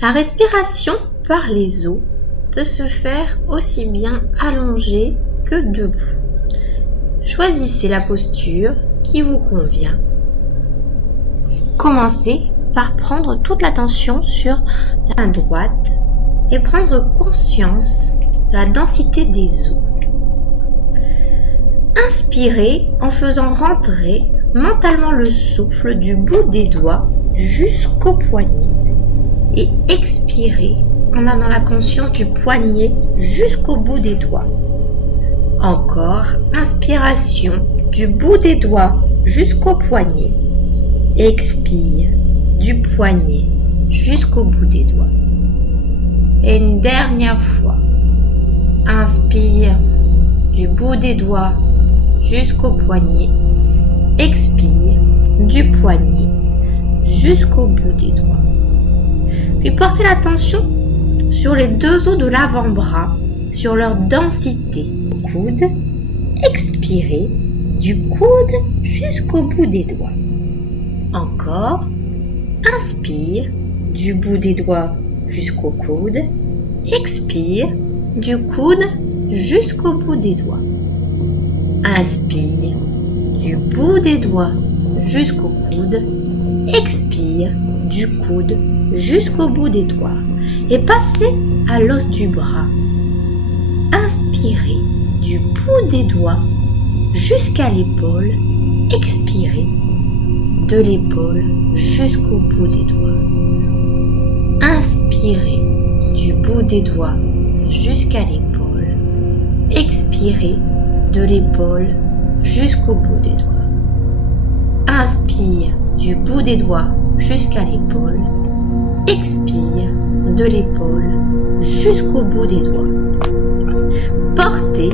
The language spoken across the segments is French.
La respiration par les os peut se faire aussi bien allongée que debout. Choisissez la posture qui vous convient. Commencez par prendre toute l'attention sur la main droite et prendre conscience de la densité des os. Inspirez en faisant rentrer mentalement le souffle du bout des doigts jusqu'au poignet et expirez en amenant la conscience du poignet jusqu'au bout des doigts. Encore, inspiration du bout des doigts jusqu'au poignet. Expire du poignet jusqu'au bout des doigts. Et une dernière fois. Inspire du bout des doigts jusqu'au poignet. Expire du poignet jusqu'au bout des doigts. Puis portez l'attention sur les deux os de l'avant-bras, sur leur densité. Coude, expirez du coude jusqu'au bout des doigts. Encore, inspire du bout des doigts jusqu'au coude, expire du coude jusqu'au bout des doigts. Inspire du bout des doigts jusqu'au coude, expire du coude jusqu'au bout des doigts et passez à l'os du bras. Inspirez du bout des doigts jusqu'à l'épaule, expirez de l'épaule jusqu'au bout des doigts. Inspirez du bout des doigts jusqu'à l'épaule, expirez de l'épaule jusqu'au bout des doigts. Inspire du bout des doigts jusqu'à l'épaule, expire de l'épaule jusqu'au bout des doigts. Portez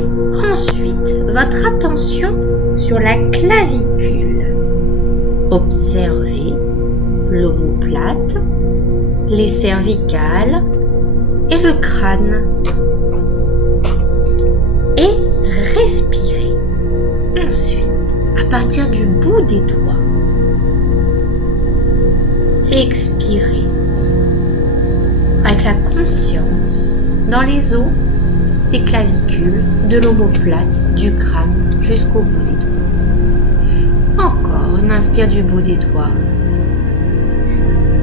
ensuite votre attention sur la clavicule. Observez l'omoplate, les cervicales et le crâne. Et respirez ensuite à partir du bout des doigts. Expirez avec la conscience dans les os des clavicules, de l'omoplate, du crâne jusqu'au bout des doigts. Encore une inspire du bout des doigts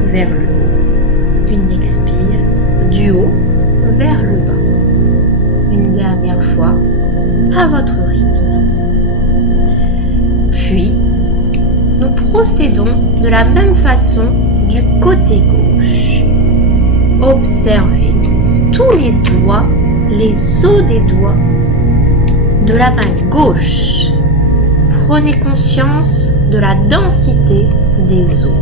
vers le haut, une expire du haut vers le bas. Une dernière fois à votre rythme. Puis, nous procédons de la même façon du côté gauche. Observez tous les doigts, les os des doigts de la main gauche. Prenez conscience de la densité des os.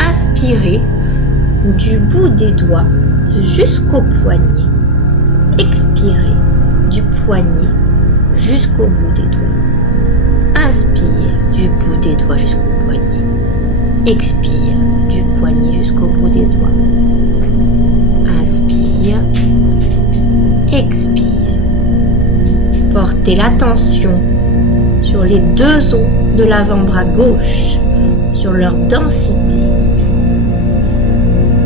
Inspirez du bout des doigts jusqu'au poignet. Expirez du poignet jusqu'au bout des doigts. Inspire du bout des doigts jusqu'au poignet. Expire du poignet jusqu'au bout des doigts. Inspire. Expire. Portez l'attention sur les deux os de l'avant-bras gauche, sur leur densité.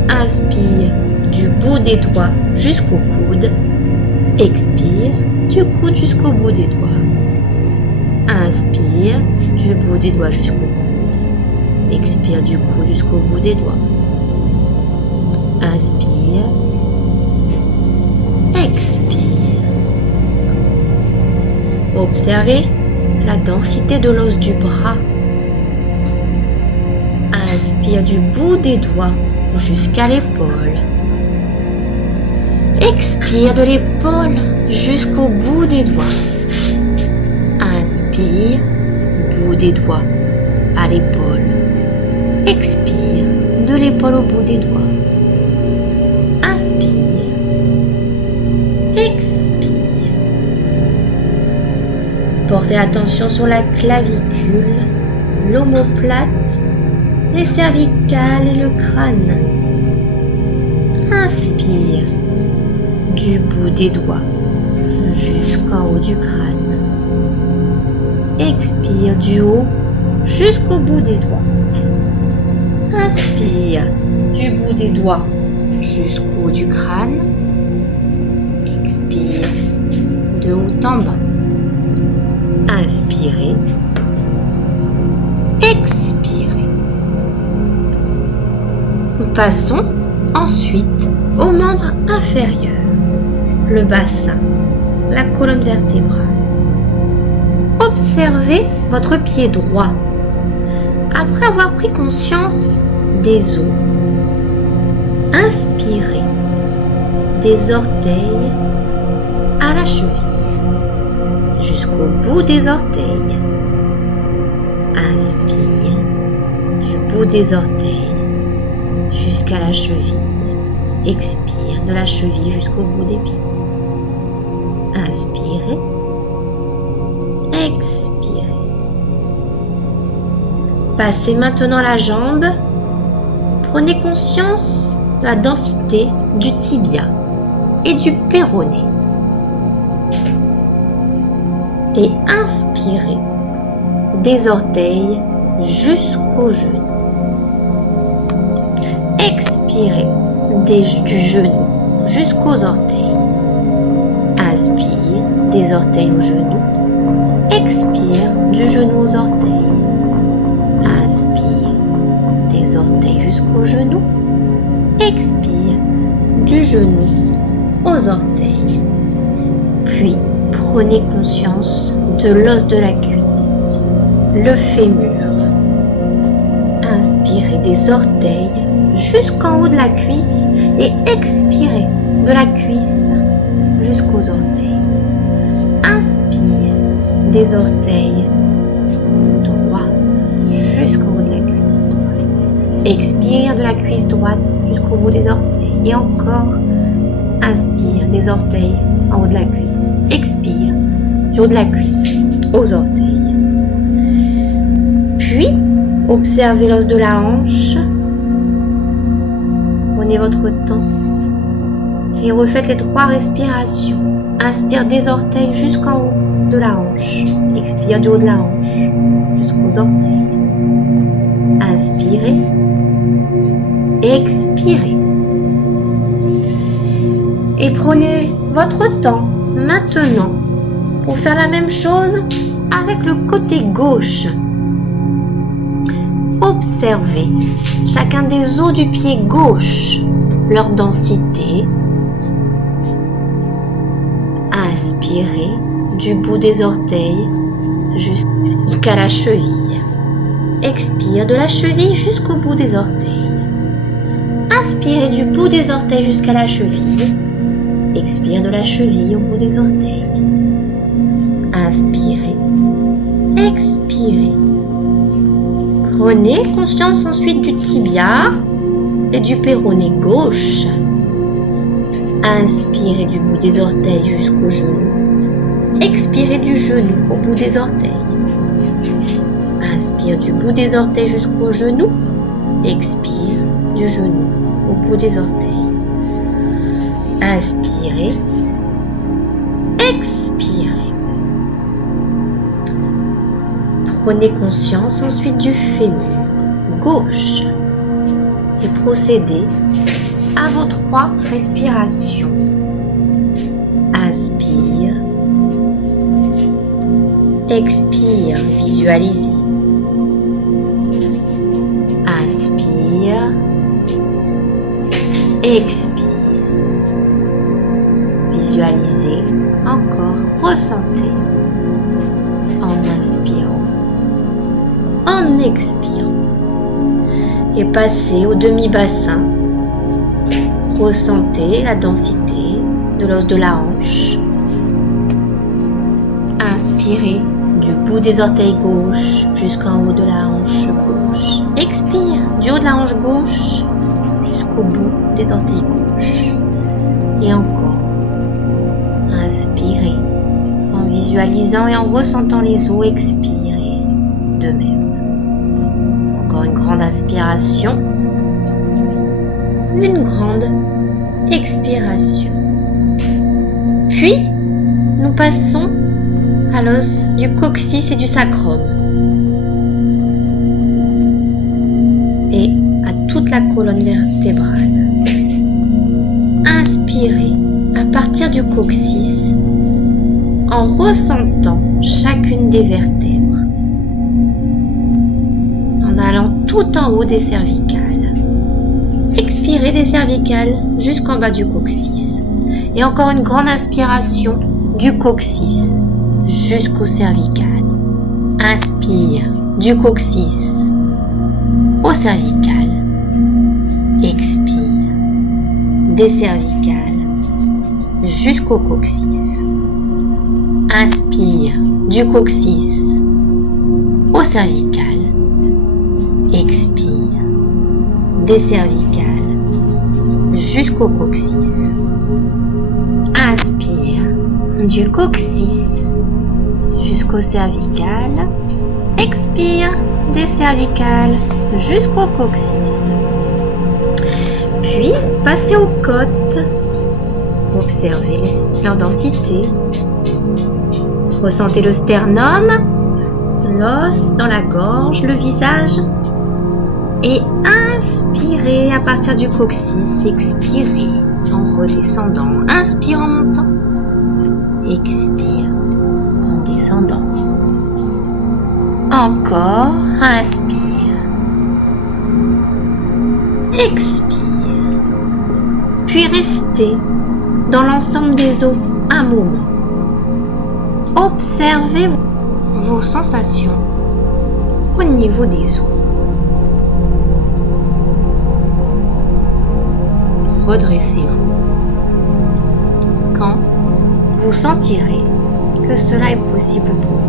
Inspire du bout des doigts jusqu'au coude. Expire du coude jusqu'au bout des doigts. Inspire du bout des doigts jusqu'au coude. Expire du coude jusqu'au bout des doigts. Inspire. Expire. Observez la densité de l'os du bras. Inspire du bout des doigts jusqu'à l'épaule. Expire de l'épaule jusqu'au bout des doigts. Inspire, bout des doigts à l'épaule. Expire de l'épaule au bout des doigts. Inspire. Expire. Portez l'attention sur la clavicule, l'omoplate, les cervicales et le crâne. Inspire du bout des doigts jusqu'en haut du crâne. Expire du haut jusqu'au bout des doigts. Inspire du bout des doigts jusqu'au haut du crâne. Expire de haut en bas. Inspirez. Expirez. Nous passons ensuite aux membres inférieurs, le bassin, la colonne vertébrale. Observez votre pied droit. Après avoir pris conscience des os, inspirez des orteils à la cheville, jusqu'au bout des orteils. Inspire du bout des orteils jusqu'à la cheville. Expire de la cheville jusqu'au bout des pieds. Inspirez. Expirez. Passez maintenant la jambe. Prenez conscience de la densité du tibia et du péroné. Et inspirez des orteils jusqu'au genou. Expirez du genou jusqu'aux orteils. Inspire des orteils aux genoux. Expire du genou aux orteils. Inspire des orteils jusqu'aux genoux. Expire du genou aux orteils. Puis prenez conscience de l'os de la cuisse, le fémur. Inspirez des orteils jusqu'en haut de la cuisse et expirez de la cuisse jusqu'aux orteils. Inspire des orteils droits jusqu'au haut de la cuisse droite. Expire de la cuisse droite jusqu'au bout des orteils. Et encore, inspire des orteils en haut de la cuisse. Expire du haut de la cuisse aux orteils. Puis, observez l'os de la hanche. Prenez votre temps et refaites les 3 respirations. Inspire des orteils jusqu'en haut de la hanche. Expire du haut de la hanche jusqu'aux orteils. Inspirez. Expirez. Et prenez votre temps maintenant pour faire la même chose avec le côté gauche. Observez chacun des os du pied gauche, leur densité. Inspirez du bout des orteils jusqu'à la cheville. Expire de la cheville jusqu'au bout des orteils. Inspirez du bout des orteils jusqu'à la cheville. Expire de la cheville au bout des orteils. Inspirez. Expirez. Prenez conscience ensuite du tibia et du péroné gauche. Inspirez du bout des orteils jusqu'au genou. Expirez du genou au bout des orteils. Inspire du bout des orteils jusqu'au genou. Expire du genou au bout des orteils. Inspirez. Expirez. Prenez conscience ensuite du fémur gauche et procédez à vos 3 respirations. Inspire. Expire, visualisez. Inspire. Expire. Visualisez. Encore, ressentez. En inspirant. En expirant. Et passez au demi-bassin. Ressentez la densité de l'os de la hanche. Inspirez du bout des orteils gauche jusqu'en haut de la hanche gauche. Expire du haut de la hanche gauche jusqu'au bout des orteils gauche. Et encore. Inspirez en visualisant et en ressentant les os. Expirez de même. Encore une grande inspiration. Une grande expiration. Puis, nous passons à l'os du coccyx et du sacrum. la colonne vertébrale. Inspirez à partir du coccyx en ressentant chacune des vertèbres, en allant tout en haut des cervicales. Expirez des cervicales jusqu'en bas du coccyx. Et encore une grande inspiration du coccyx jusqu'au cervical. Inspire du coccyx au cervical. Expire des cervicales jusqu'au coccyx. Inspire du coccyx au cervical. Expire des cervicales jusqu'au coccyx. Inspire du coccyx jusqu'au cervical. Expire des cervicales jusqu'au coccyx. Puis, passez aux côtes. Observez leur densité. Ressentez le sternum, l'os dans la gorge, le visage. Et inspirez à partir du coccyx. Expirez en redescendant. Inspire en montant. Expire en descendant. Encore. Inspire. Expire. Puis restez dans l'ensemble des os un moment. Observez vos sensations au niveau des os. Redressez-vous quand vous sentirez que cela est possible pour vous.